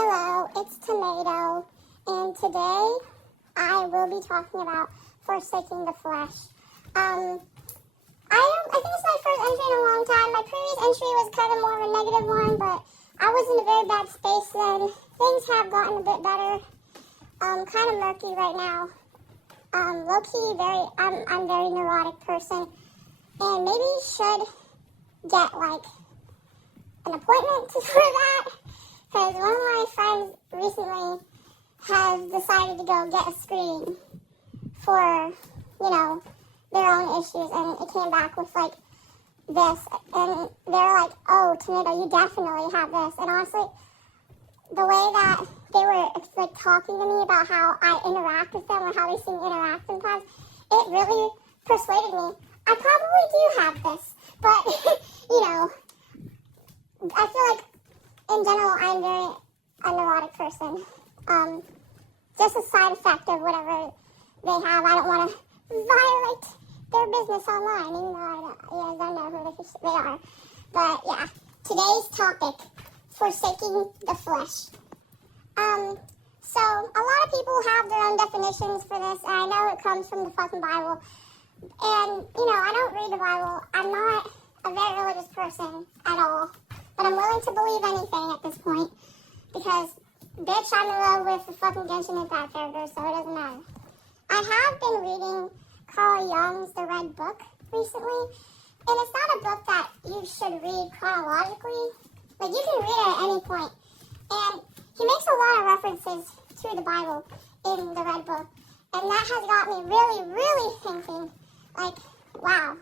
Hello, it's Tomato, and today I will be talking about forsaking the flesh. I think it's my first entry in a long time. My previous entry was kind of more of a negative one, but I was in a very bad space then. Things have gotten a bit better. Kind of murky right now. Low-key, I'm a very neurotic person, and maybe should get, an appointment for that, because one of my friends recently has decided to go get a screening for, their own issues, and it came back with, this, and they're like, oh, Tomato, you definitely have this, and honestly, the way that they were, talking to me about how I interact with them, or how they see me interact sometimes, it really persuaded me. I probably do have this, but, I feel like, in general, I'm very a neurotic person. Just a side effect of whatever they have. I don't want to violate their business online, even though I don't know who they are. But yeah, today's topic, forsaking the flesh. So a lot of people have their own definitions for this, and I know it comes from the fucking Bible. And, I don't read the Bible. I'm not a very religious person at all. But I'm willing to believe anything at this point, because, bitch, I'm in love with the fucking Genshin Impact character, so it doesn't matter. I have been reading Carl Jung's The Red Book recently, and it's not a book that you should read chronologically. You can read it at any point, and he makes a lot of references to the Bible in The Red Book, and that has got me really, really thinking, wow,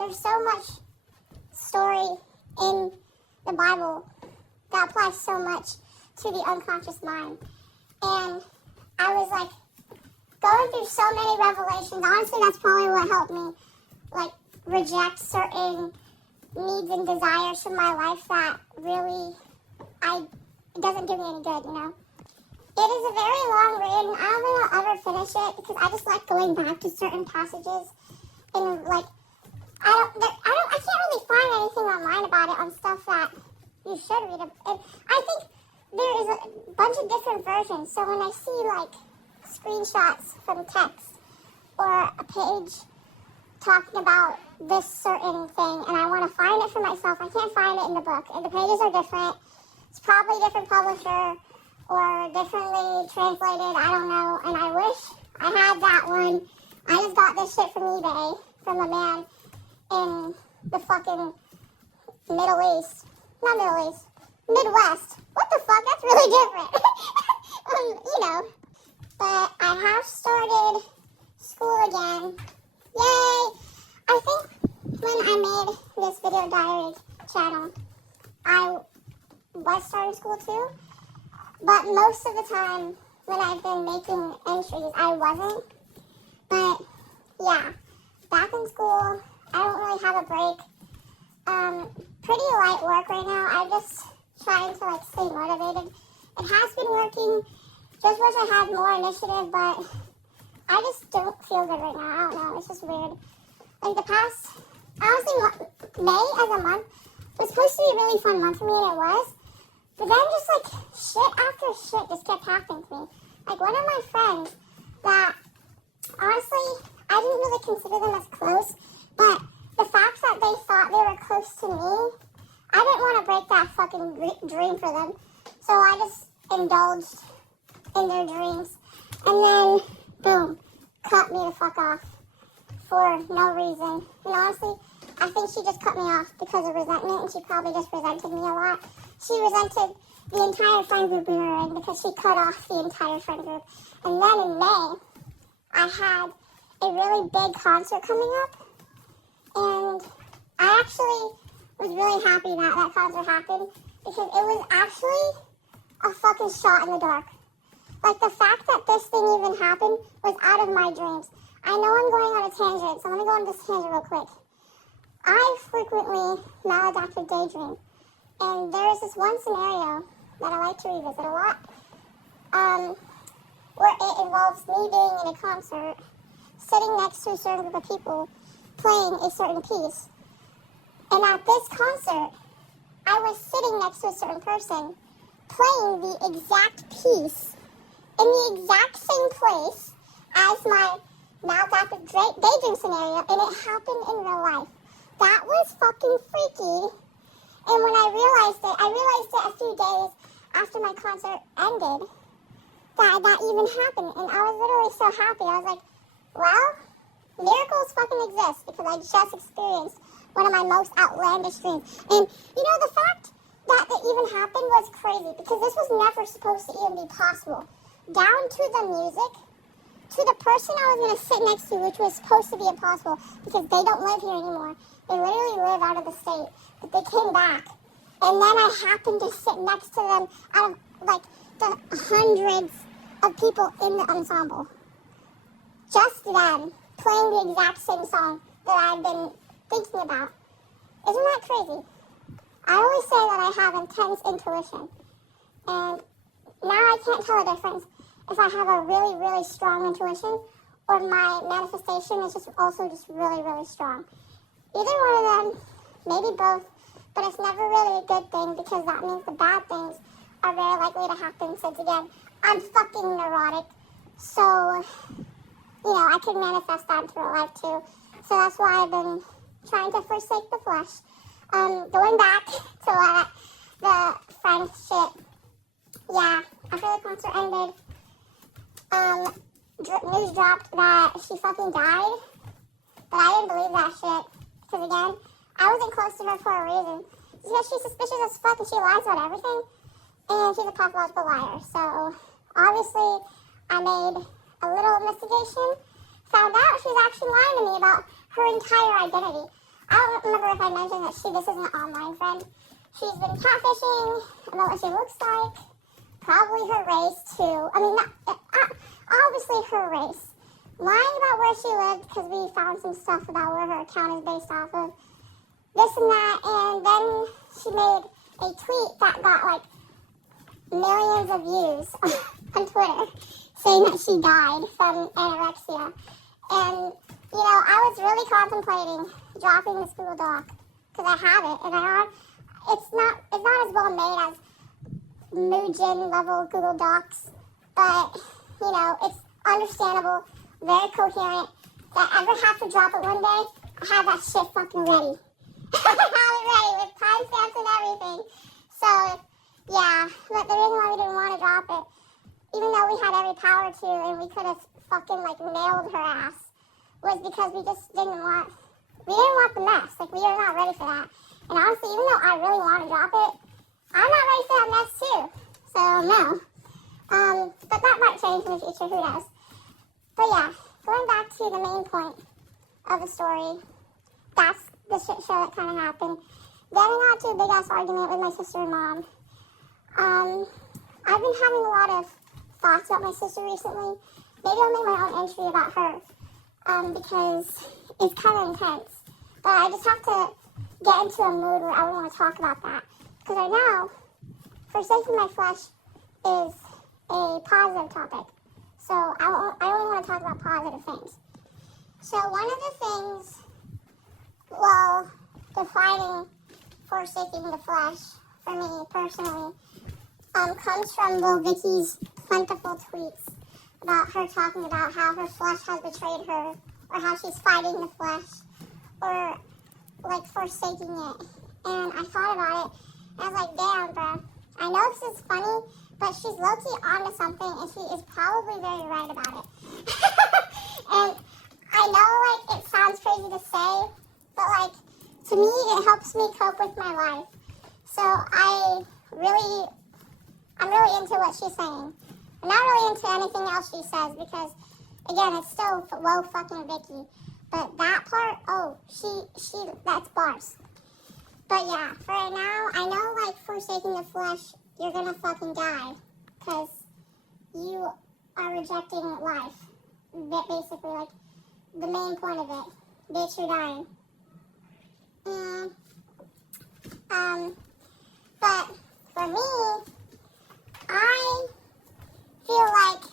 there's so much story in the Bible that applies so much to the unconscious mind. And I was going through so many revelations. Honestly, that's probably what helped me reject certain needs and desires from my life that really it doesn't do me any good, It is a very long read, and I don't think I'll ever finish it because I just like going back to certain passages and I can't really find anything online about it on stuff that you should read. And I think there is a bunch of different versions. So when I see screenshots from text or a page talking about this certain thing, and I want to find it for myself, I can't find it in the book. And the pages are different. It's probably a different publisher or differently translated. I don't know. And I wish I had that one. I just got this shit from eBay from a man in the fucking Middle East. Not Middle East. Midwest. What the fuck? That's really different. But I have started school again. Yay! I think when I made this video diary channel, I was starting school too. But most of the time when I've been making entries, I wasn't. But yeah, back in school, I don't really have a break. Pretty light work right now. I'm just trying to stay motivated. It has been working. Just wish I had more initiative, but I just don't feel good right now. I don't know. It's just weird. The past, honestly, May as a month was supposed to be a really fun month for me, and it was. But then just shit after shit just kept happening to me. One of my friends that, honestly, I didn't really consider them as close, but the fact that they thought they were close to me, I didn't want to break that fucking dream for them. So I just indulged in their dreams. And then, boom, cut me the fuck off for no reason. And honestly, I think she just cut me off because of resentment, and she probably just resented me a lot. She resented the entire friend group we were in because she cut off the entire friend group. And then in May, I had a really big concert coming up, and I actually was really happy that that concert happened because it was actually a fucking shot in the dark. The fact that this thing even happened was out of my dreams. I know I'm going on a tangent, so let me go on this tangent real quick. I frequently maladaptive daydream, and there is this one scenario that I like to revisit a lot, where it involves me being in a concert, sitting next to a certain group of people, playing a certain piece. And at this concert, I was sitting next to a certain person playing the exact piece in the exact same place as my maladaptive daydream scenario, and it happened in real life. That was fucking freaky. And when I realized it a few days after my concert ended, that even happened. And I was literally so happy. I was like, well, miracles fucking exist because I just experienced one of my most outlandish dreams. And, you know, the fact that it even happened was crazy because this was never supposed to even be possible. Down to the music, to the person I was going to sit next to, which was supposed to be impossible because they don't live here anymore. They literally live out of the state. But they came back. And then I happened to sit next to them out of, like, the hundreds of people in the ensemble. Just them playing the exact same song that I've been thinking about. Isn't that crazy? I always say that I have intense intuition. And now I can't tell the difference if I have a really, really strong intuition or my manifestation is just also just really, really strong. Either one of them, maybe both, but it's never really a good thing because that means the bad things are very likely to happen since, again, I'm fucking neurotic. So, you know, I can manifest that into real life too. So that's why I've been trying to forsake the flesh. Going back to the friend shit. Yeah, after the concert ended, news dropped that she fucking died. But I didn't believe that shit. Because again, I wasn't close to her for a reason. Because she's suspicious as fuck and she lies about everything. And she's a pathological liar. So, obviously, I made a little investigation. Found out she was actually lying to me about her entire identity. I don't remember if I mentioned that this is an online friend. She's been catfishing about what she looks like. Probably her race, too. I mean, obviously her race. Lying about where she lived because we found some stuff about where her account is based off of. This and that. And then she made a tweet that got, like, millions of views on Twitter saying that she died from anorexia. And, you know, I was really contemplating dropping this Google Doc because I have it, and it's not as well made as Mugen level Google Docs, but, you know, it's understandable, very coherent. If I ever have to drop it one day, I have that shit fucking ready. I have it ready with timestamps and everything. So, yeah, but the reason why we didn't want to drop it, even though we had every power to, and we could have fucking, like, nailed her ass, was because we just didn't want the mess. Like, we are not ready for that. And honestly, even though I really want to drop it, I'm not ready for that mess, too. So, no. But that might change in the future, who knows. But yeah, going back to the main point of the story, that's the shit show that kind of happened. Then I got to a big-ass argument with my sister and mom. I've been having a lot of thoughts about my sister recently. Maybe I'll make my own entry about her, because it's kind of intense. But I just have to get into a mood where I don't want to talk about that. Because right now, forsaking my flesh is a positive topic. So I only want to talk about positive things. So one of the things, well, defining forsaking the flesh for me personally, comes from Lil Vicky's plentiful tweets about her talking about how her flesh has betrayed her, or how she's fighting the flesh, or like forsaking it. And I thought about it, and I was like, damn, bro. I know this is funny, but she's low-key onto something, and she is probably very right about it. And I know, like, it sounds crazy to say, but, like, to me, it helps me cope with my life. So I'm really into what she's saying. I'm not really into anything else she says, because, again, it's still whoa fucking Vicky. But that part, oh, that's bars. But yeah, for right now, I know, like, forsaking the flesh, you're gonna fucking die. Because you are rejecting life. Basically, like, the main point of it. Bitch, you're dying. But for me, I feel like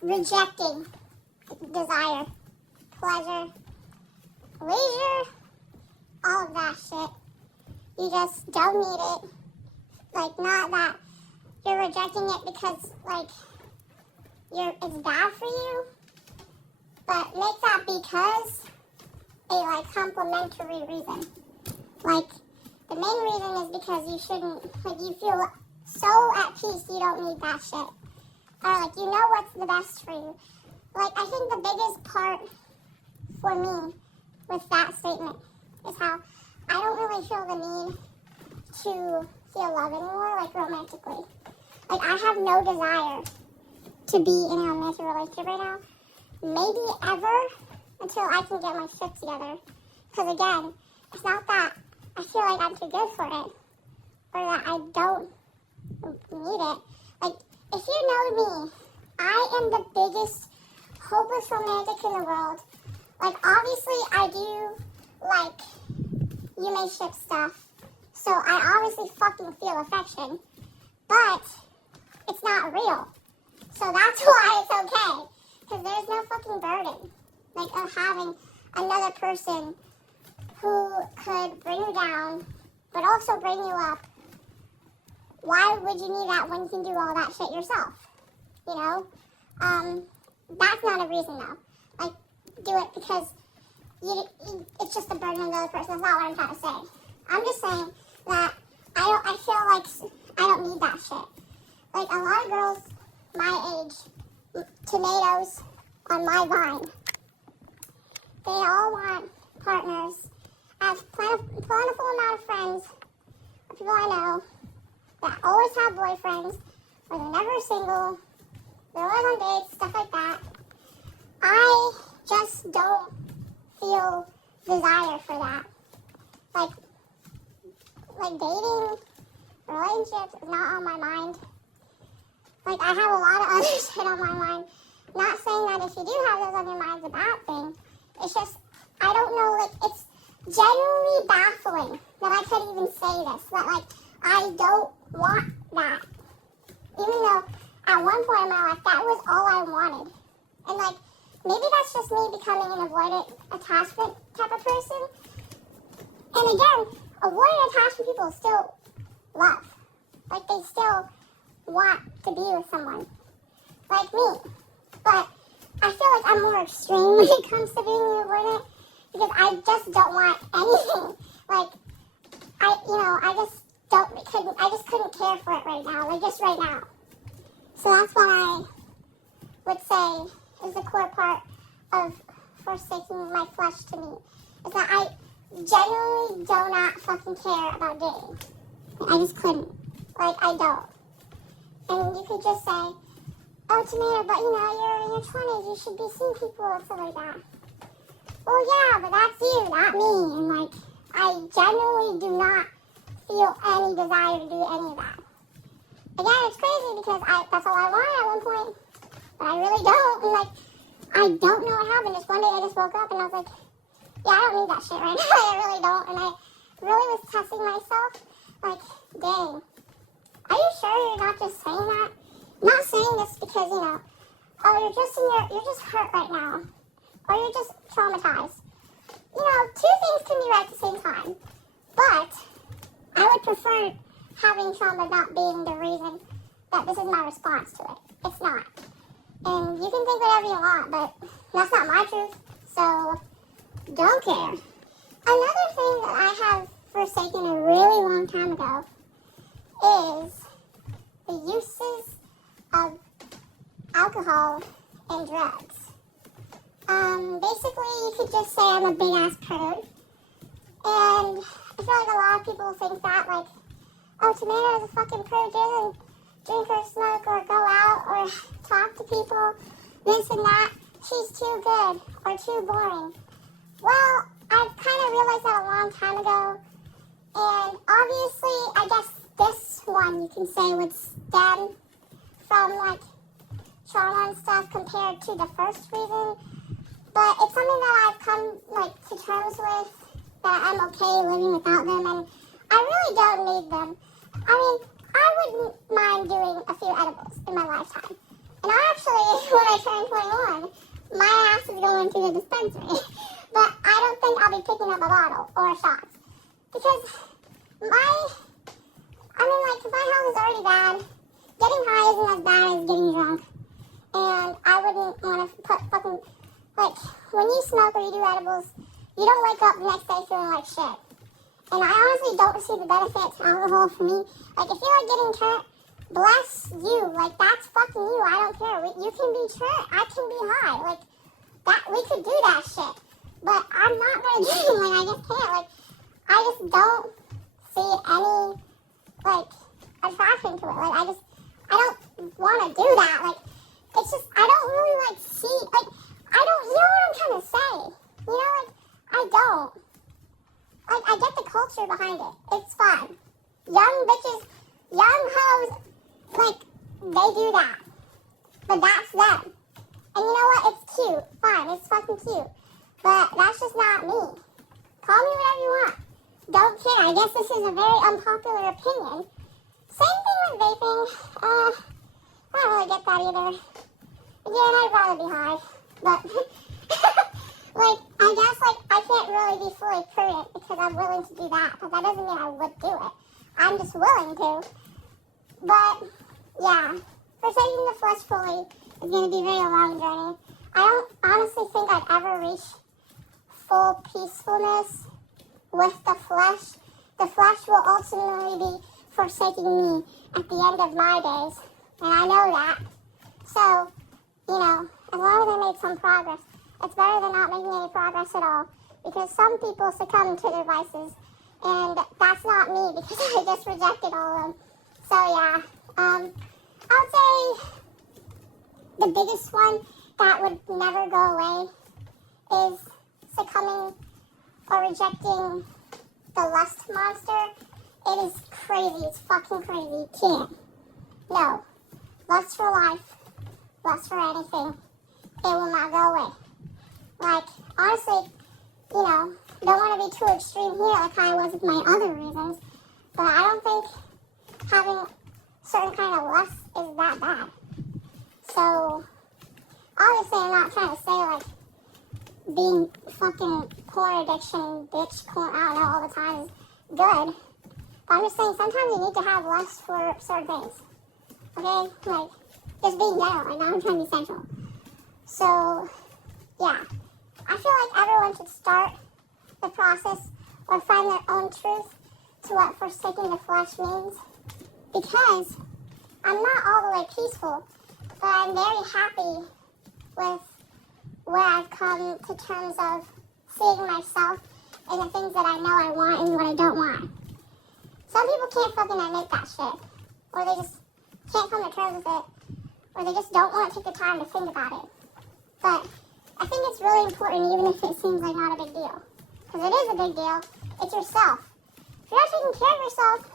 rejecting desire, pleasure, leisure, all of that shit. You just don't need it. Like, not that you're rejecting it because, like, it's bad for you, but make that because a, like, complimentary reason. Like, the main reason is because you shouldn't, like, you feel so at peace you don't need that shit. Or, like, you know what's the best for you. Like, I think the biggest part for me with that statement is how I don't really feel the need to feel love anymore, like, romantically. Like, I have no desire to be in a romantic relationship right now. Maybe ever until I can get my shit together. Because, again, it's not that I feel like I'm too good for it or that I don't need it. Like, if you know me, I am the biggest hopeless romantic in the world. Like, obviously, I do, like, human-ship stuff. So I obviously fucking feel affection. But it's not real. So that's why it's okay. Because there's no fucking burden, like, of having another person who could bring you down, but also bring you up. Why would you need that when you can do all that shit yourself? You know? That's not a reason, though. Like, do it because it's just a burden on the other person. That's not what I'm trying to say. I'm just saying that I feel like I don't need that shit. Like, a lot of girls my age, tomatoes on my vine, they all want partners. I have plentiful amount of friends, people I know, that always have boyfriends, or they're never single, they're always on dates, stuff like that. I just don't feel desire for that. Like dating, relationships is not on my mind. Like, I have a lot of other shit on my mind. Not saying that if you do have those on your mind, it's a bad thing. It's just, I don't know, like, it's genuinely baffling that I could even say this. That, like, I don't want that. Even though, at one point in my life, that was all I wanted. And, like, maybe that's just me becoming an avoidant attachment type of person. And again, avoidant attachment people still love. Like, they still want to be with someone like me. But I feel like I'm more extreme when it comes to being avoidant because I just don't want anything. Like, I just couldn't care for it right now, like just right now. So that's what I would say is the core part of forsaking my flesh to me. Is that I genuinely do not fucking care about dating. I just couldn't. Like, I don't. And you could just say, oh, Tomato, but you're in your 20s, you should be seeing people and stuff like that. Well, yeah, but that's you, not me. And, like, I genuinely do not feel any desire to do any of that. Again, it's crazy because that's all I wanted at one point. But I really don't. And, like, I don't know what happened. Just one day I just woke up and I was like, yeah, I don't need that shit right now. I really don't. And I really was testing myself. Like, dang. Are you sure you're not just saying that? I'm not saying this because, oh, you're just hurt right now. Or you're just traumatized. Two things can be right at the same time. But I would prefer having trauma not being the reason that this is my response to it. It's not. And you can think whatever you want, but that's not my truth. So, don't care. Another thing that I have forsaken a really long time ago is the uses of alcohol and drugs. Basically, you could just say I'm a big-ass prude. And I feel like a lot of people think that, like, oh, Tomato is a fucking prude, doesn't drink or smoke or go out or talk to people, this and that. She's too good or too boring. Well, I've kind of realized that a long time ago. And obviously, I guess this one you can say would stem from, like, trauma and stuff compared to the first reason. But it's something that I've come, like, to terms with, that I'm okay living without them, and I really don't need them. I mean, I wouldn't mind doing a few edibles in my lifetime. And actually, when I turn 21, my ass is going to the dispensary. But I don't think I'll be picking up a bottle or shots. Because I mean, like, my health is already bad. Getting high isn't as bad as getting drunk. And I wouldn't want to put fucking, like, when you smoke or you do edibles, you don't wake up the next day feeling like shit. And I honestly don't see the benefits of alcohol for me. Like, if you are getting turned, bless you. Like, that's fucking you. I don't care. You can be turned. I can be high. Like, that, we could do that shit. But I'm not going to do it. Like, I just can't. Like, I just don't see any, like, attraction to it. Like, I don't want to do that. Like, it's just, I don't really, like, see, like, I don't, you know what I'm trying to say? You know, like, I don't. Like, I get the culture behind it. It's fun. Young bitches, young hoes, like, they do that. But that's them. And you know what? It's cute. Fine. It's fucking cute. But that's just not me. Call me whatever you want. Don't care. I guess this is a very unpopular opinion. Same thing with vaping. I don't really get that either. Again, I'd rather be high. But, like, I guess, like, I can't really be fully prudent because I'm willing to do that. But that doesn't mean I would do it. I'm just willing to. But, yeah. Forsaking the flesh fully is going to be a very long journey. I don't honestly think I'd ever reach full peacefulness with the flesh. The flesh will ultimately be forsaking me at the end of my days. And I know that. So, you know, as long as I made some progress, it's better than not making any progress at all. Because some people succumb to their vices. And that's not me because I just rejected all of them. So, yeah. I would say the biggest one that would never go away is succumbing or rejecting the lust monster. It is crazy. It's fucking crazy. You can't. No. Lust for life. Lust for anything. It will not go away. Like, honestly, you know, don't want to be too extreme here like I was with my other reasons, but I don't think having certain kind of lust is that bad. So, obviously I'm not trying to say, like, being fucking porn addiction, bitch, porn, I don't know, all the time is good. But I'm just saying sometimes you need to have lust for certain things. Okay? Like, just being general, like, not trying to be central. So, yeah. I feel like everyone should start the process or find their own truth to what forsaking the flesh means. Because I'm not all the way peaceful, but I'm very happy with where I've come to terms of seeing myself and the things that I know I want and what I don't want. Some people can't fucking admit that shit. Or they just can't come to terms with it. Or they just don't want to take the time to think about it. But I think it's really important even if it seems like not a big deal. Because it is a big deal. It's yourself. If you're not taking care of yourself,